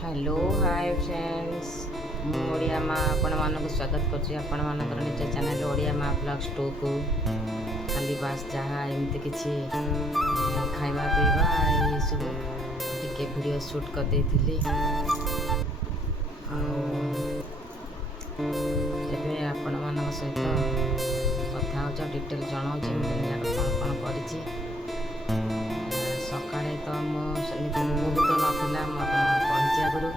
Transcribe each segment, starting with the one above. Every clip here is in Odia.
हेलो हाय फ्रेंड्स ओडिया माँ आपण मानक स्वागत करछि आपण मानकर निज चैनल ओडिया माँ ब्लॉग्स 2 को खाली बास जहाँ एमती किछि खाइबा पीवा ये सब टिके वीडियो शूट कर देथिली एबे आपण मानक सहित कथा हो डिटेल जनाऊ दिन कौन कौन करिछि सकाळे तो मो बहुत नथिला कही आगु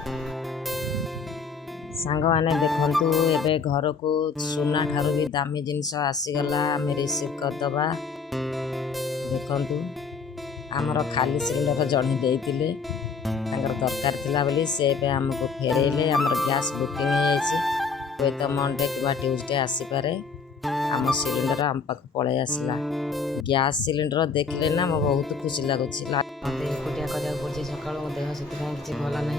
सांग मैंने देखु एबे घर को सुना ठारू भी दामी जिनस आसीगला आम रिसीव करदबा देखु आमर खाली सिलिंडर जड़े देते दरकार थिला बोली से आमको फेरेले आमर गैस बुकिंग हो तो मंडे कि ट्यूजडे आसीपारे आम सिलिंडर आम पाख पलि आसला गैस सिलिंडर देखले ना मो बहुत खुशी लगुच मत एकुटिया करा पड़े सका मो देह से किसी भल ना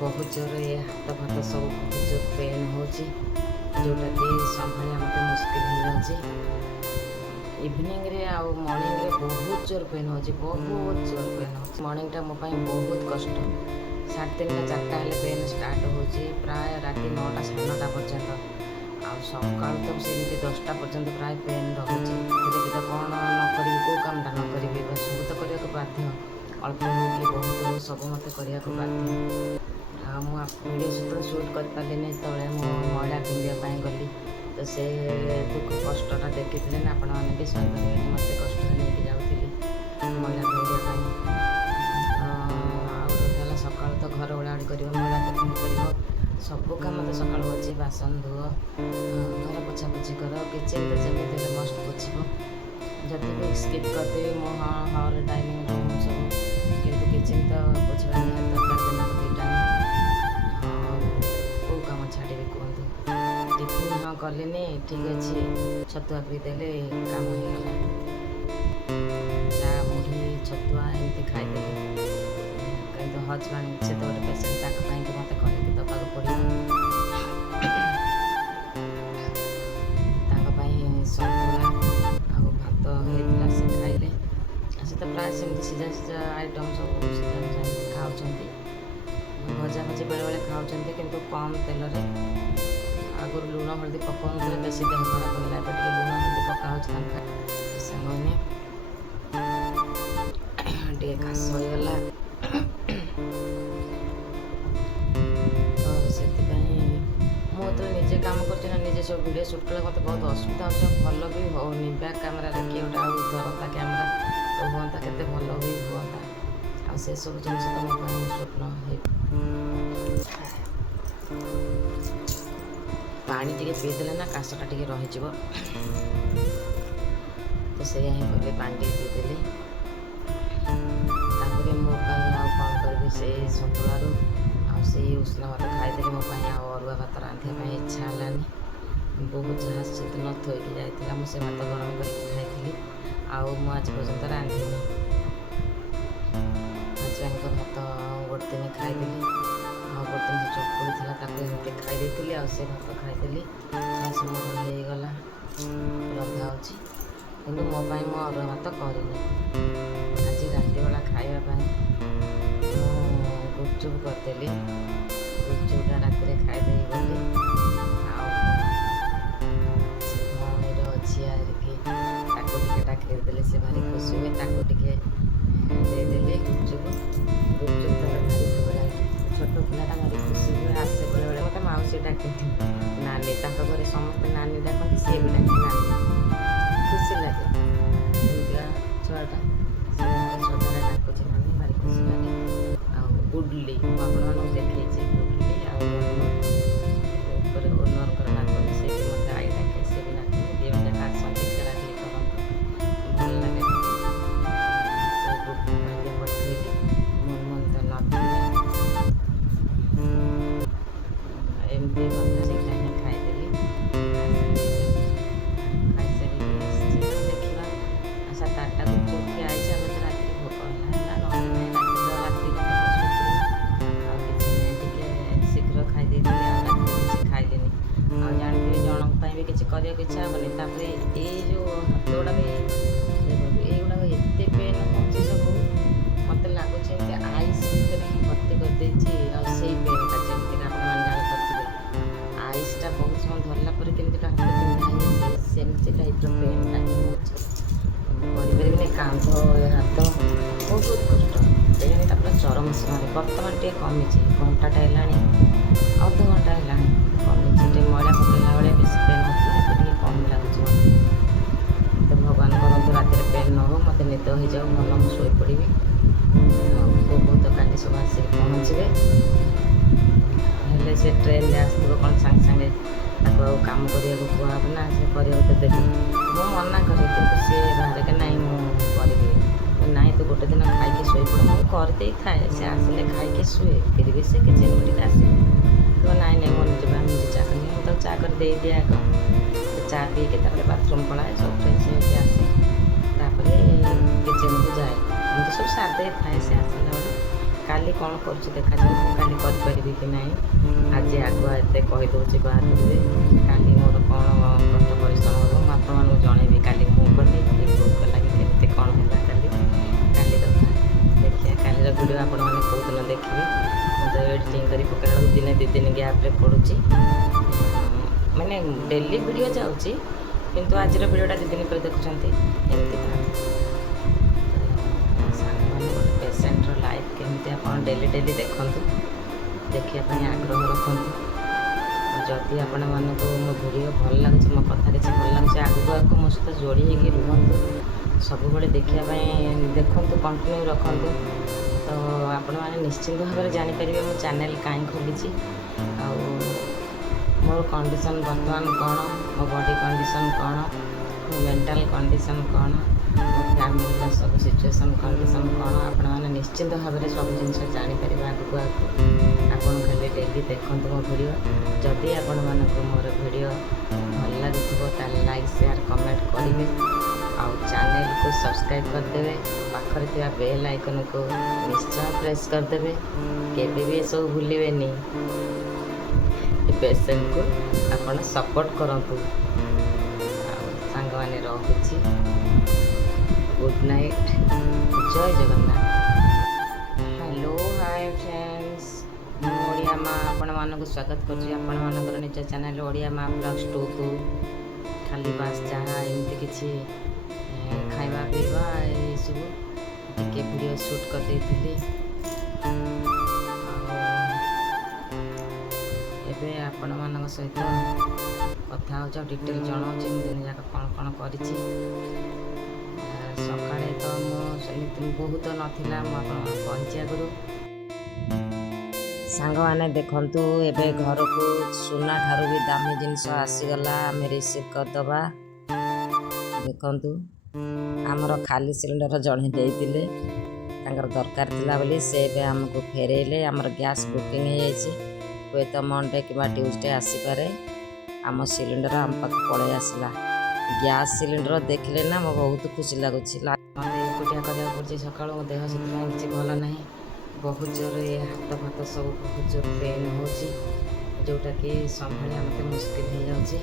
बहुत जोर ये हाथ फात सब बहुत जोर पेन हो जोटा कि संभालिया मत मुस्किल हो जाए इवनिंग रे आउ मॉर्निंग रे बहुत जोर पेन हो बहुत जोर पेन हो मॉर्निंग टा मो बहुत कष्ट 3:30 4टा हेले पेन स्टार्ट हो प्राय राति 9टा 9:30 पर्यंत आ सका तो सेमती 10टा पर्यंत प्राय पेन रखुच्छे तो कौन नक कौ कमटा न करी सब तो करने बाध्य अल्प हो कि बहुत हो सब मत करने बाध्य वीडियो सूत्र शूट कर पारे तले मो महिला पिंधापी गली तो से दुख कष्टा देखी ना आपण मैंने भी सही पारे मत कष्ट नहीं जाऊँगी महिला पिंधापी आला सका तो घर ओढ़ाड़ी कर महिला तो पिंध सब कम तो सका अच्छे बासन धुओ घर पोछापोछि कर किचेन तो जमी मस्ट पोछब जब भी स्किप करदे मो हॉल डाइनिंग रूम सब किंतु किचेन तो पोछा निहार दरकार दिन को 2 टाइम कौ कम छाड़े कहतु टिफिन हाँ कले ठीक अच्छे छतुआ पीदेले काम होगा चा मुढ़ी छतुआ एमती खाईदे कहीं हजबैंड से तो गोटे पेसेंट ताकि मत कह दबा पड़ो सतुआ आ भात होता से खाइले से तो प्राय सेमती सीजा सीजा आइटम सब सीजा खाऊँ भजा भजी बेले बेले खाऊँ किंतु कम तेल आगुरी लुण हल्दी पकाऊे बेसी देह खराब होगा ए लुण हल्दी पका सांगे टे खास होगा तो निजे काम कर निजे सब वीडियो शूट कले मत बहुत असुविधा हो भल भी होनी बैक कैमेरा किए गोटे धरता कैमेरा तो हाँ के भल भी हाँ आ से सब जिन तो मो स्वप्न पानी टे पीदेले ना काशटा टे रही तो से ही कले पानी टे पीदेली मो कौन करी से सतुआर से उष्ण भात खाईदे मो अरुआ भात रांधिया इच्छा है बहुत जहाँ से न थोक जाता मुझे भात गरम करके खाई आज पर्यंत रांधिनी हजबैंड को भात गोटे दिन खाईदेली गोटे दिन चकुड़ी था खाईदी से भात खाईदेली से मोर होगला रंधा कि मो मो अरुआ भात करनी आज राति बेला खावाई गुपचुप करदेली गुपचुपटा राति खाईदे बोली भौणीर झील टा खेदेले से भारी खुशी हुए देदेली गुपचुप गुपचुप तो भारी भल छोट पिलाटा भारी खुशी हुए आसे बेले बेले मत मौसी डाक नानी घर समस्त नानी डाकती सी भी डाके नानी खुशी लगे छुआटा श्रद्धा डाकुच नानी भारी खुशी लगे गुडली आपको देखी गुडली ओनर नाचते से भी मत आई डाके से भी नाचते दिवजा आसन खेला खेली कर भल लगे से गुड पठेली मन मन तो नमती एमती से खाईदेली खाई देखा 7-8टा गुपचुप खिया राति भोक शीघ्र खाईदे खाइले जानते जनक भी किसी करने इच्छा हेनी ये जो हाथ गुड़ा भी युवा एत पेन हो सब मत लगुच आईस भर्ती करदे କାନ୍ଧ ଏ ହାତ ବହୁତ କଷ୍ଟ। ପେନ୍ଟା ପୁରା ଚରମ ସୀମାରେ। ବର୍ତ୍ତମାନ ଟିକେ କମିଛି, ଘଣ୍ଟାଟେ ହେଲାଣି, ଅଧଘଣ୍ଟା ହେଲାଣି କମିଛି। ଟିକେ ମଇଳା ପକେଇଲା ବେଳେ ବେଶୀ ପେନ୍ ହେଉଥିଲା, ଏବେ ଟିକେ କମ୍ ଲାଗୁଛି ମୋତେ। ତ ଭଗବାନ କରନ୍ତୁ ରାତିରେ ପେନ୍ ନ ହଉ, ମୋତେ ନିଦ ହେଇଯାଉ, ଭଲ ମୁଁ ଶୋଇପଡ଼ିବି। ଆଉ ବୋଉ ତ କାଲି ସବୁ ଆସିକି ପହଞ୍ଚିବେ। ହେଲେ ସେ ଟ୍ରେନ୍ରେ ଆସିଥିବ, କ'ଣ ସାଙ୍ଗେ ସାଙ୍ଗେ ତାକୁ ଆଉ କାମ କରିବାକୁ କୁହାହେବ ନା, ସେ କରିବାକୁ ତ ଦେବି। ମୁଁ ମନା କରେ, କିନ୍ତୁ ସେ ବାହାରେ ନାହିଁ ମୁଁ କରିବି। ନାଇଁ ତୁ ଗୋଟେ ଦିନ ଖାଇକି ଶୋଇପଡ଼। ମୁଁ କରିଦେଇଥାଏ, ସେ ଆସିଲେ ଖାଇକି ଶୁଏ, ଫିର୍ ବି ସେ କିଚେନ୍ ଟିକେ ଆସିବ। ନାଇଁ ନାଇଁ ମୁଁ ଯିବା, ମୁଁ ଚା କରିନି। ମୁଁ ତାକୁ ଚା କରି ଦେଇଦିଏ ଆଗ। ଚା ପିଇକି ତାପରେ ବାଥରୁମ୍ ପଳାଏ, ସବୁ ଫ୍ରେଶ୍ ହେଇକି ଆସେ, ତାପରେ କିଚେନ୍କୁ ଯାଏ। ମୁଁ ତ ସବୁ ସାରି ଦେଇଥାଏ ସେ ଆସିଲା ବେଳେ। କାଲି କ'ଣ କରୁଛି ଦେଖାଯାଉ, ମୁଁ କାଲି କରିପାରିବି କି ନାହିଁ। ଆଜି ଆଗୁଆ ଏତେ କହିଦେଉଛି ବାହାଦୁରରେ। କାଲି ମୋର କ'ଣ କଷ୍ଟ ପରିଶ୍ରମ ହେବ ମୁଁ ଆପଣମାନଙ୍କୁ ଜଣେଇବି। କାଲି ମୁଁ କଲି କି ବୋଉ କଲା କି କେମିତି କ'ଣ ହେଲା କାଲି କଥା ଦେଖିବା। କାଲିର ଭିଡ଼ିଓ ଆପଣମାନେ କେଉଁଦିନ ଦେଖିବେ। ମୁଁ ତ ଏଡ଼ିଟିଂ କରି ପକାଇଲା ବେଳକୁ ଦିନେ 2 ଦିନ ଗ୍ୟାପ୍ରେ ପଡ଼ୁଛି। ମାନେ ଡେଲି ଭିଡ଼ିଓ ଯାଉଛି, କିନ୍ତୁ ଆଜିର ଭିଡ଼ିଓଟା 2 ଦିନ ପରେ ଦେଖୁଛନ୍ତି, ଏମିତି ସାଙ୍ଗମାନେ। ଗୋଟେ ପେସେଣ୍ଟର ଲାଇଫ୍ କେମିତି ଆପଣ ଡେଲି ଦେଖନ୍ତୁ, ଦେଖିବା ପାଇଁ ଆଗ୍ରହ ରଖନ୍ତୁ। ଯଦି ଆପଣମାନଙ୍କୁ ମୋ ଭିଡ଼ିଓ ଭଲ ଲାଗୁଛି, ମୋ କଥା କିଛି ଭଲ ଲାଗୁଛି, ଆଗକୁ ମୋ ସହିତ ଯୋଡ଼ି ହେଇକି ରୁହନ୍ତୁ। ସବୁବେଳେ ଦେଖିବା ପାଇଁ ଦେଖନ୍ତୁ, କଣ୍ଟିନ୍ୟୁ ରଖନ୍ତୁ। ତ ଆପଣମାନେ ନିଶ୍ଚିନ୍ତ ଭାବରେ ଜାଣିପାରିବେ ମୁଁ ଚ୍ୟାନେଲ୍ କାହିଁ ଖୋଲିଛି, ଆଉ ମୋର କଣ୍ଡିସନ୍ ବର୍ତ୍ତମାନ କ'ଣ, ମୋ ବଡ଼ି କଣ୍ଡିସନ୍ କ'ଣ, ମୋ ମେଣ୍ଟାଲ୍ କଣ୍ଡିସନ୍ କ'ଣ, ମୋ ଫ୍ୟାମିଲିର ସବୁ ସିଚୁଏସନ୍ କଣ୍ଡିସନ୍ କ'ଣ, ଆପଣମାନେ ନିଶ୍ଚିନ୍ତ ଭାବରେ ସବୁ ଜିନିଷ ଜାଣିପାରିବେ ଆଗକୁ। ଆପଣ ଖାଲି ଡେଲି ଦେଖନ୍ତୁ ମୋ ଭିଡ଼ିଓ। ଯଦି ଆପଣମାନଙ୍କୁ ମୋର ଭିଡ଼ିଓ ଭଲ ଲାଗୁଥିବ ତାହେଲେ ଲାଇକ୍, ସେୟାର, କମେଣ୍ଟ କରିବେ, ଆଉ ଚ୍ୟାନେଲକୁ ସବସ୍କ୍ରାଇବ୍ କରିଦେବେ। ପାଖରେ ଥିବା ବେଲ୍ ଆଇକନ୍କୁ ନିଶ୍ଚୟ ପ୍ରେସ୍ କରିଦେବେ। କେବେ ବି ଏସବୁ ଭୁଲିବେନି। ଏ ପେସେଣ୍ଟକୁ ଆପଣ ସପୋର୍ଟ କରନ୍ତୁ। ଆଉ ସାଙ୍ଗମାନେ ରହୁଛି, ଗୁଡ୍ ନାଇଟ୍, ଜୟ ଜଗନ୍ନାଥ। ହ୍ୟାଲୋ, ହାଏ ଫ୍ରେଣ୍ଡସ୍, ମୁଁ ଓଡ଼ିଆ ମା ଆପଣମାନଙ୍କୁ ସ୍ୱାଗତ କରୁଛି ଆପଣମାନଙ୍କର ନିଜ ଚ୍ୟାନେଲ୍ ଓଡ଼ିଆ ମା ବ୍ଲଗ୍ସ 2କୁ। ଖାଲି ବାସ୍ ଯାହା ଏମିତି କିଛି ଖାଇବା ପିଇବା ଏସବୁ ଟିକେ ଭିଡ଼ିଓ ସୁଟ୍ କରିଦେଇଥିଲି। ଆଉ ଏବେ ଆପଣମାନଙ୍କ ସହିତ କଥା ହେଉଛି, ଆଉ ଡିଟେଲ୍ ଜଣାଉଛି ମୁଁ ଦିନ ଯାକ କ'ଣ କରିଛି। ସକାଳେ ତ ମୁଁ ବହୁତ ନଥିଲା, ମୁଁ ଆପଣଙ୍କୁ କହିଛି ଆଗରୁ। ସାଙ୍ଗମାନେ ଦେଖନ୍ତୁ, ଏବେ ଘରକୁ ସୁନା ଠାରୁ ବି ଦାମୀ ଜିନିଷ ଆସିଗଲା, ଆମେ ରିସିଭ୍ କରିଦେବା। ଦେଖନ୍ତୁ, ଆମର ଖାଲି ସିଲିଣ୍ଡର ଜଣେ ଦେଇଥିଲେ, ତାଙ୍କର ଦରକାର ଥିଲା ବୋଲି ସେ ଏବେ ଆମକୁ ଫେରେଇଲେ। ଆମର ଗ୍ୟାସ୍ ବୁକିଂ ହେଇଯାଇଛି, ହୁଏତ ମଣ୍ଡେ କିମ୍ବା ଟ୍ୟୁଜଡ଼େ ଆସିପାରେ। ଆମ ସିଲିଣ୍ଡର ଆମ ପାଖକୁ ପଳେଇ ଆସିଲା। ଗ୍ୟାସ୍ ସିଲିଣ୍ଡର ଦେଖିଲେ ନା ମୋ ବହୁତ ଖୁସି ଲାଗୁଛି। ମୋତେ ଏକୁଟିଆ କରିବାକୁ ପଡ଼ୁଛି ସକାଳୁ, ମୋ ଦେହ ସେଥିପାଇଁ କିଛି ଭଲ ନାହିଁ। ବହୁତ ଜୋରରେ ହାତ ଫାତ ସବୁ ବହୁତ ଜୋର ପେନ୍ ହେଉଛି, ଯେଉଁଟାକି ସମ୍ଭାଳିବା ମୋତେ ମୁସ୍କିଲ ହେଇଯାଉଛି।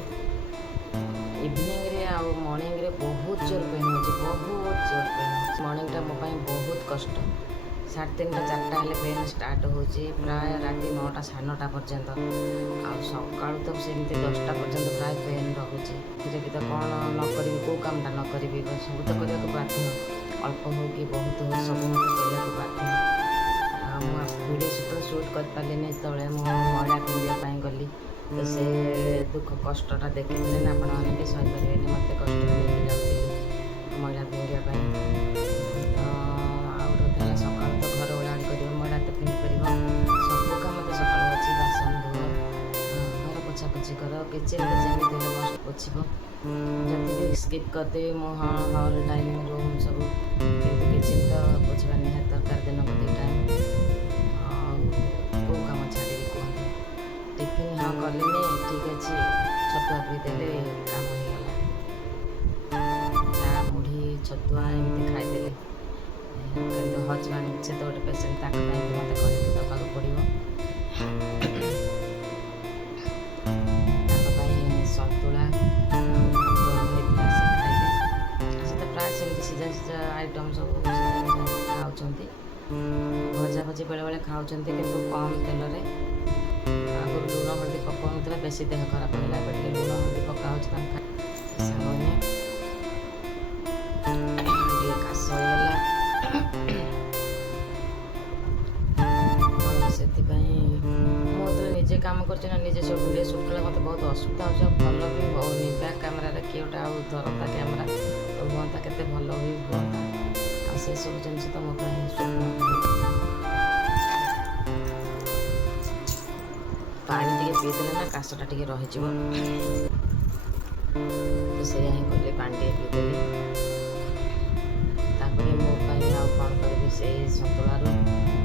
ଇଭିନିଂରେ ଆଉ ମର୍ଣ୍ଣିଂରେ ବହୁତ ଜୋର ପେନ୍ ହେଉଛି, ବହୁତ ଜୋର ପେନ୍ ହେଉଛି। ମର୍ଣ୍ଣିଂଟା ମୋ ପାଇଁ ବହୁତ କଷ୍ଟ। 3:30 4ଟା ହେଲେ ପେନ୍ ଷ୍ଟାର୍ଟ ହେଉଛି, ପ୍ରାୟ ରାତି 9ଟା 9:30 ପର୍ଯ୍ୟନ୍ତ। ଆଉ ସକାଳୁ ତ ସେମିତି 10ଟା ପର୍ଯ୍ୟନ୍ତ ପ୍ରାୟ ପେନ୍ ରହୁଛି। ଏଥିରେ ବି ତ କ'ଣ ନ କରିବି, କେଉଁ କାମଟା ନ କରିବି, ସବୁ ତ କରିବାକୁ ବାଧ୍ୟ। ଅଳ୍ପ ହେଉ କି ବହୁତ ହେଉ, ସବୁ ମୋତେ କରିବାକୁ ବାଧ୍ୟ। ଆଉ ମୁଁ ଭିଡ଼ିଓ ସୁଟ୍ କରିପାରିଲିନି। ଯେତେବେଳେ ମୁଁ ମଇଳା ପିନ୍ଧିବା ପାଇଁ ଗଲି, ତ ସେ ଦୁଃଖ କଷ୍ଟଟା ଦେଖିଥିଲେ ନା ଆପଣମାନେ ବି ସହିପାରିବେନି। ମୋତେ କଷ୍ଟରେ ନେଇକି ଯାଉଥିଲି ମଇଳା ପିନ୍ଧିବା ପାଇଁ। ଆଉ ଗୋଟେ ହେଲା, ସକାଳୁ ତ ଘର ଓଳାଓଳି କରିବ, ମଇଳା ତ ପିନ୍ଧିପାରିବ, ସବୁ କାମ ତ ସକାଳୁ ଅଛି। ବାସନ ଧୁଅ, ଘର ପୋଛାପୋଛି କର, କିଚେନ୍ ତ ଯେମିତି ହେଲେ ମଷ୍ଟ ପୋଛିବ। ଯଦି ବି ସ୍କିପ୍ କରିଦେବି ମୁଁ ହଲ୍, ଡାଇନିଂ ରୁମ୍ ସବୁ, କିନ୍ତୁ କିଚେନ୍ ତ ପୋଛିବା ନିହାତି ଦରକାର ଦିନକୁ 2 ଟାଇମ୍। ଆଉ କେଉଁ କାମ ଛାଡ଼ିବି କୁହନ୍ତୁ। ଟିଫିନ୍ ହଁ କଲିନି, ଠିକ୍ ଅଛି, ଛତୁଆ ପିଇଦେଲେ କାମ ହେଇଗଲା। ଚା, ମୁଢ଼ି, ଛତୁଆ ଏମିତି ଖାଇଦେଲେ। କିନ୍ତୁ ହଜବେଣ୍ଡ ସେ ତ ଗୋଟେ ପେସେଣ୍ଟ, ତାଙ୍କ ପାଇଁ ବି ମୋତେ କରିକି ଦେବାକୁ ପଡ଼ିବ। ତାଙ୍କ ପାଇଁ ସନ୍ତୁଳା ହେଇଥିଲା, ସେ ଖାଇଲେ। ସେ ତ ପ୍ରାୟ ସେମିତି ସିଝା ଆଇଟମ୍ ସବୁ ଖାଉଛନ୍ତି। ଭଜା ଭଜି ବେଳେବେଳେ ଖାଉଛନ୍ତି, କିନ୍ତୁ କମ୍ ତେଲରେ। ଆଗରୁ ଲୁଣ ହଳଦୀ ପକାଉନଥିଲା, ବେଶୀ ଦେହ ଖରାପ ହେଲା, ଏବେ ଟିକେ ଲୁଣ ହଳଦୀ ପକା ହେଉଛି ତାଙ୍କ ସାଙ୍ଗମାନେ। ଟିକେ କାଶ ସେଥିପାଇଁ ମୁଁ ଯେତେବେଳେ ନିଜେ କାମ କରୁଛି ନା ନିଜେ ସବୁ ଭିଡ଼ିଓ ସୁଟ୍ କଲେ ମୋତେ ବହୁତ ଅସୁବିଧା ହେଉଛି ଆଉ ଭଲ ବି ହେଉନି। ବ୍ୟାକ୍ କ୍ୟାମେରାରେ କିଏ ଗୋଟେ ଆଉ ଧରନ୍ତା କ୍ୟାମେରା ହୁଅନ୍ତା କେତେ ଭଲ ବି ହୁଅନ୍ତା। ଆଉ ସେସବୁ ଜିନିଷ ତ ମୋ ପାଇଁ ସ୍ୱପ୍ନ। ପାଣି ଟିକେ ପିଇଦେଲେ ନା କାଶଟା ଟିକେ ରହିଯିବ, ତ ସେଇଆ ହିଁ କଲି, ପାଣି ଟିକେ ପିଇଦେଲି। ତାପରେ ମୋ ପାଇଁ ଆଉ କ'ଣ କରିବି, ସେଇ ସନ୍ତୁଳାରୁ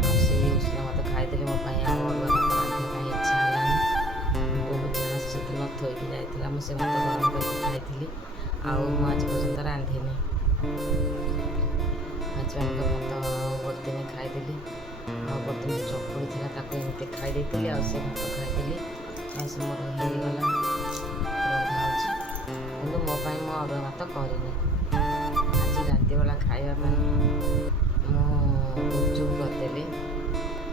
ଆଉ ସେଇ ଉଷୁନା ଭାତ ଖାଇଦେଲି। ମୋ ପାଇଁ ଆଉ ଅରୁଆ ଭାତ ରାନ୍ଧିବା ପାଇଁ ଇଚ୍ଛା ହେଲାନି। ବହୁତ ଯାହା ସେଦିନ ଥୋଇକି ଯାଇଥିଲା ମୁଁ ସେ ଭାତ ଗରମ କରିକି ଖାଇଥିଲି। ଆଉ ମୁଁ ଆଜି ପର୍ଯ୍ୟନ୍ତ ରାନ୍ଧିନି। ହଜବେଣ୍ଡଙ୍କ ଭାତ ଗୋଟେ ଦିନ ଖାଇଦେଲି, ଆଉ ଗୋଟେ ଦିନ ଚକୁଳି ଥିଲା ତାକୁ ଏମିତି ଖାଇ ଦେଇଥିଲି, ଆଉ ସେ ଭାତ ଖାଇଦେଲି। ଆଉ ସେ ମୋର ହେଇଗଲା, ରନ୍ଧା ହେଉଛି। କିନ୍ତୁ ମୋ ପାଇଁ ମୁଁ ଅରୁଆ ଭାତ କରିନି। ଆଜି ରାତିବେଳା ଖାଇବା ପାଇଁ ମୁଁ ଗୁପଚୁପ୍ କରିଦେଲି।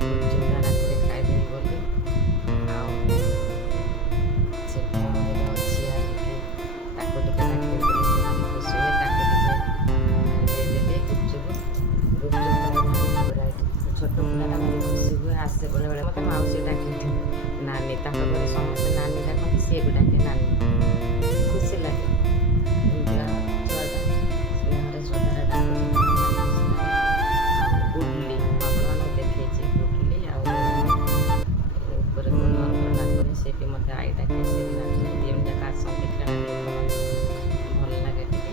ଗୁପଚୁପ୍ଟା ରାତିରେ ଖାଇଦେବି ବୋଲି, ଆଉ ସେ ଭଉଣୀର ଝିଅ ଟିକେ ତାକୁ ଟିକେ ଡାକିଦେଲି, ସେ ଭାରି ଖୁସି ହୁଏ। ତାକୁ ଟିକେ ଦେଇଦେଲି ଗୁପଚୁପ୍। ଛୋଟ ପିଲାଟା ଭାରି ଖୁସି ହୁଏ, ଆସେ ବେଳେବେଳେ ମୋତେ ମାଉସୀ ଡାକିଦିଏ ନାନୀ। ତାଙ୍କ ଘରେ ସମସ୍ତେ ନାନୀ ଡାକନ୍ତି, ସିଏ ବି ଡାକେ ନାନୀ। ଖୁସି ଲାଗେ ଏମିତିଆ ଛୁଆଟା ସ୍ନେହରେ ଶ୍ରଦ୍ଧାରେ ଡାକୁଛି। ଆଉ ଗୁଡ଼ଲି ଆପଣମାନଙ୍କୁ ଦେଖେଇଛି, ଗୁଡ଼ଲି ଆଉ ଉପରେ ନର୍ମର ଡାକୁନି, ସେ ବି ମୋତେ ଆଈ ଡାକେ, ସେ ବି ଡାକେ। ଦୁଇ ଯାକ ଆସନ୍ତି ଖେଳାଳି, ଭଲ ଲାଗେ ଟିକେ।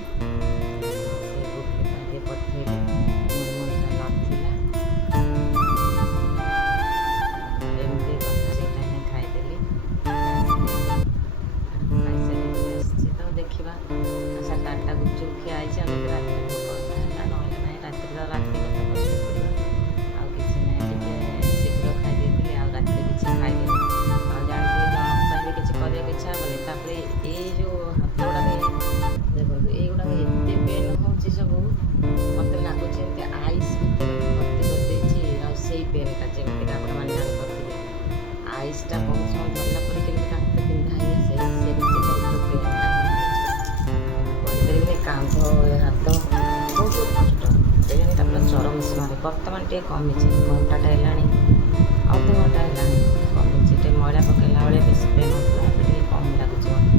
ସେ ଗୁଡ଼ଲି ପାଇଁ ଟିକେ ପଠେଇଲି, ନଥିଲା। ଏମିତି କଥା, ସେଇଟା ହିଁ ଖାଇଦେଲି। ଖାଇସାରିକି ଆସିଛି ତ ଦେଖିବା 7-8ଟା ଗୁପଚୁପ୍ ଖିଆ ହେଇଛି। ଆମେ ରାତିରେ ଭୋକ ହେଲା, ନହେଲେ ନାହିଁ। ରାତିରେ ତ ରାତି କଥା ବସି ପଡ଼ିବା, ଆଉ କିଛି ନାହିଁ। ଟିକେ ଶୀଘ୍ର ଖାଇ ଦେଇଥିଲି, ଆଉ ରାତିରେ କିଛି ଖାଇଲିନି। ଆଉ ଜାଣିଥିଲି ଜଣଙ୍କ ପାଇଁ ବି କିଛି କରିବାକୁ ଇଚ୍ଛା ହେବନି। ତାପରେ ଏଇ ଯେଉଁ ହାତ ଗୁଡ଼ାକ ଦେଖନ୍ତୁ, ଏଇଗୁଡ଼ାକ ଏତେ ପେନ୍ ହେଉଛି ସବୁ, ମୋତେ ଲାଗୁଛି ଏମିତି ଆଇସ୍ ଭିତରେ ଭର୍ତ୍ତି କରିଦେଇଛି। ଆଉ ସେଇ ପେନ୍ଟା ଯେମିତିକା ଆପଣମାନେ ଜାଣିପାରୁଥିବେ, ଆଇସ୍ଟା ବହୁତ ସମୟ ଧରିଲା ପରେ କେମିତି ହାତ ବିନ୍ଧା ହେଇ ଆସେ, ସେମିତି ଟାଇପ୍ର ପେନ୍ଟା କରିପାରିବିନି। କାନ୍ଧ, ଏ ହାତ ବହୁତ କଷ୍ଟ, ପେନ୍ଟା ପୁରା ଚରମ ସୀମାରେ। ବର୍ତ୍ତମାନ ଟିକେ କମିଛି, ଘଣ୍ଟାଟା ହେଲାଣି, ଅଧଘଣ୍ଟା ହେଲାଣି କମିଛି। ଟିକେ ମଇଳା ପକାଇଲା ବେଳେ ବେଶୀ ପେନ୍ ହେଉଥିଲା, ଏବେ ଟିକେ କମ୍ ଲାଗୁଛି ମୋତେ।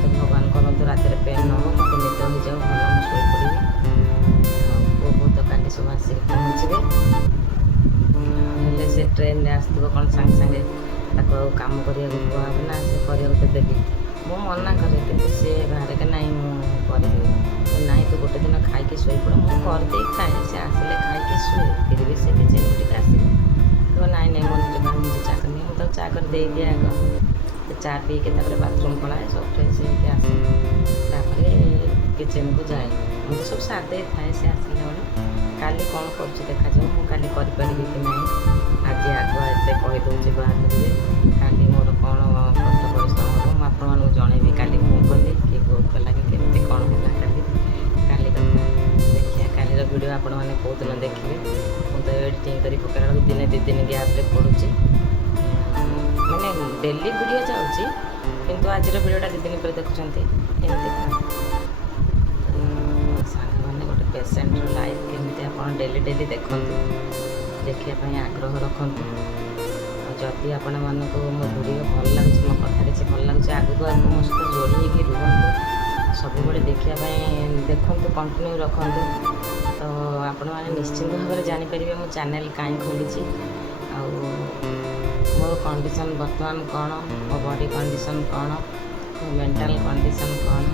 ତ ଭଗବାନ କରନ୍ତୁ ରାତିରେ ପେନ୍ ନ ହଉ, ମୋତେ ନିଦ ହେଇଯାଉ, ଭଲ ମୁଁ ଶୋଇପଡ଼ିବି। ଆଉ ପୁଅ ତ କାଲି ସବୁ ଆସିକି ପହଞ୍ଚିବେ। ହେଲେ ସେ ଟ୍ରେନ୍ରେ ଆସିଥିବ, କ'ଣ ସାଙ୍ଗେ ସାଙ୍ଗେ ତାକୁ ଆଉ କାମ କରିବାକୁ କୁହାହେବ ନା, ସେ କରିବାକୁ ତ ଦେବି। ମୁଁ ମନା କରେ, କିନ୍ତୁ ସେ ବାହାରେ ନାହିଁ ମୁଁ କରିବି। ନାଇଁ ତୁ ଗୋଟେ ଦିନ ଖାଇକି ଶୋଇପଡ଼, ମୁଁ କରିଦେଇଥାଏ। ସେ ଆସିଲେ ଖାଇକି ଶୁଏ, ଫିର୍ ବି ସେ କିଚେନ୍କୁ ଟିକେ ଆସିବ। ନାଇଁ ନାଇଁ, ମୋ ନିଜ ପାଇଁ ନିଜେ ଚା' କରିନି। ମୁଁ ତାକୁ ଚା' କରି ଦେଇଦିଏ ଆଗ। ସେ ଚା' ପିଇକି ତାପରେ ବାଥରୁମ୍ ପଳାଏ, ସବୁ ଫ୍ରେଶ୍ ହେଇକି ଆସେ, ତାପରେ କିଚେନ୍କୁ ଯାଏ। ମୁଁ ତ ସବୁ ସାରି ଦେଇଥାଏ ସେ ଆସିଲା ବେଳେ। କାଲି କ'ଣ କରୁଛି ଦେଖାଯାଉ, ମୁଁ କାଲି କରିପାରିବି କି ନାହିଁ। ଆଜି ଆଗୁଆ ଏତେ କହିଦେଉଛି ବାହାଘରରେ, କାଲି ମୋର କ'ଣ କଷ୍ଟ ପରିଶ୍ରମ ହେବ ମୁଁ ଆପଣମାନଙ୍କୁ ଜଣେଇବି। କାଲି ମୁଁ କଲି କି ବୋଉ କଲା କି କେମିତି କ'ଣ ହେଲା, କାଲି କଥା ଦେଖିବା। କାଲିର ଭିଡ଼ିଓ ଆପଣମାନେ କେଉଁଦିନ ଦେଖିବେ। ମୁଁ ତ ଏଡ଼ିଟିଂ କରି ପକାଇଲା ବେଳକୁ ଦିନେ 2 ଦିନ ଗ୍ୟାପ୍ରେ ପଡ଼ୁଛି। ମାନେ ଡେଲି ଭିଡ଼ିଓ ଯାଉଛି, କିନ୍ତୁ ଆଜିର ଭିଡ଼ିଓଟା 2 ଦିନ ପରେ ଦେଖୁଛନ୍ତି, ଏମିତି କଥା। ସାଙ୍ଗମାନେ ଗୋଟେ ପେସେଣ୍ଟର ଲାଇଫ୍ କେମିତି ଆପଣ ଡେଲି ଦେଖନ୍ତୁ, ଦେଖିବା ପାଇଁ ଆଗ୍ରହ ରଖନ୍ତୁ। ଆଉ ଯଦି ଆପଣମାନଙ୍କୁ ମୋ ଭିଡ଼ିଓ ଭଲ ଲାଗୁଛି, ମୋ କଥା କିଛି ଭଲ ଲାଗୁଛି, ଆଗକୁ ମୋ ସହିତ ଯୋଡ଼ି ହେଇକି ରୁହନ୍ତୁ। ସବୁବେଳେ ଦେଖିବା ପାଇଁ ଦେଖନ୍ତୁ, କଣ୍ଟିନ୍ୟୁ ରଖନ୍ତୁ। ତ ଆପଣମାନେ ନିଶ୍ଚିନ୍ତ ଭାବରେ ଜାଣିପାରିବେ ମୁଁ ଚ୍ୟାନେଲ୍ କାହିଁ ଖୋଲିଛି, ଆଉ ମୋର କଣ୍ଡିସନ୍ ବର୍ତ୍ତମାନ କ'ଣ, ମୋ ବଡ଼ି କଣ୍ଡିସନ୍ କ'ଣ, ମୋ ମେଣ୍ଟାଲ୍ କଣ୍ଡିସନ୍ କ'ଣ,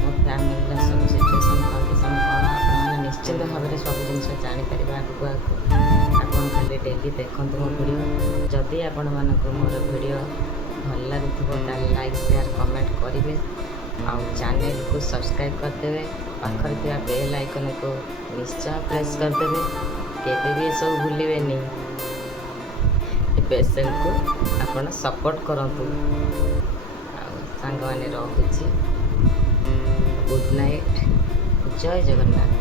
ମୋ ଫ୍ୟାମିଲିର ସବୁ ସିଚୁଏସନ୍ କଣ୍ଡିସନ୍ କ'ଣ, ଆପଣମାନେ ନିଶ୍ଚିନ୍ତ ଭାବରେ ସବୁ ଜିନିଷ ଜାଣିପାରିବେ ଆଗକୁ। ଆପଣ ଖାଲି ଡେଲି ଦେଖନ୍ତୁ ମୋ ଭିଡ଼ିଓ। ଯଦି ଆପଣମାନଙ୍କୁ ମୋର ଭିଡ଼ିଓ ଭଲ ଲାଗୁଥିବ, ତାହେଲେ ଲାଇକ୍, ସେୟାର, କମେଣ୍ଟ କରିବେ। ଆଉ ଚ୍ୟାନେଲ୍କୁ ସବସ୍କ୍ରାଇବ୍ କରିଦେବେ। ପାଖରେ ଥିବା ବେଲ୍ ଆଇକନ୍କୁ ନିଶ୍ଚୟ ପ୍ରେସ୍ କରିଦେବେ। କେବେ ବି ଏସବୁ ଭୁଲିବେନି। ଏ ପେସେଣ୍ଟକୁ ଆପଣ ସପୋର୍ଟ କରନ୍ତୁ। ଆଉ ସାଙ୍ଗମାନେ ରହୁଛି, ଗୁଡ଼୍ ନାଇଟ୍, ଜୟ ଜଗନ୍ନାଥ।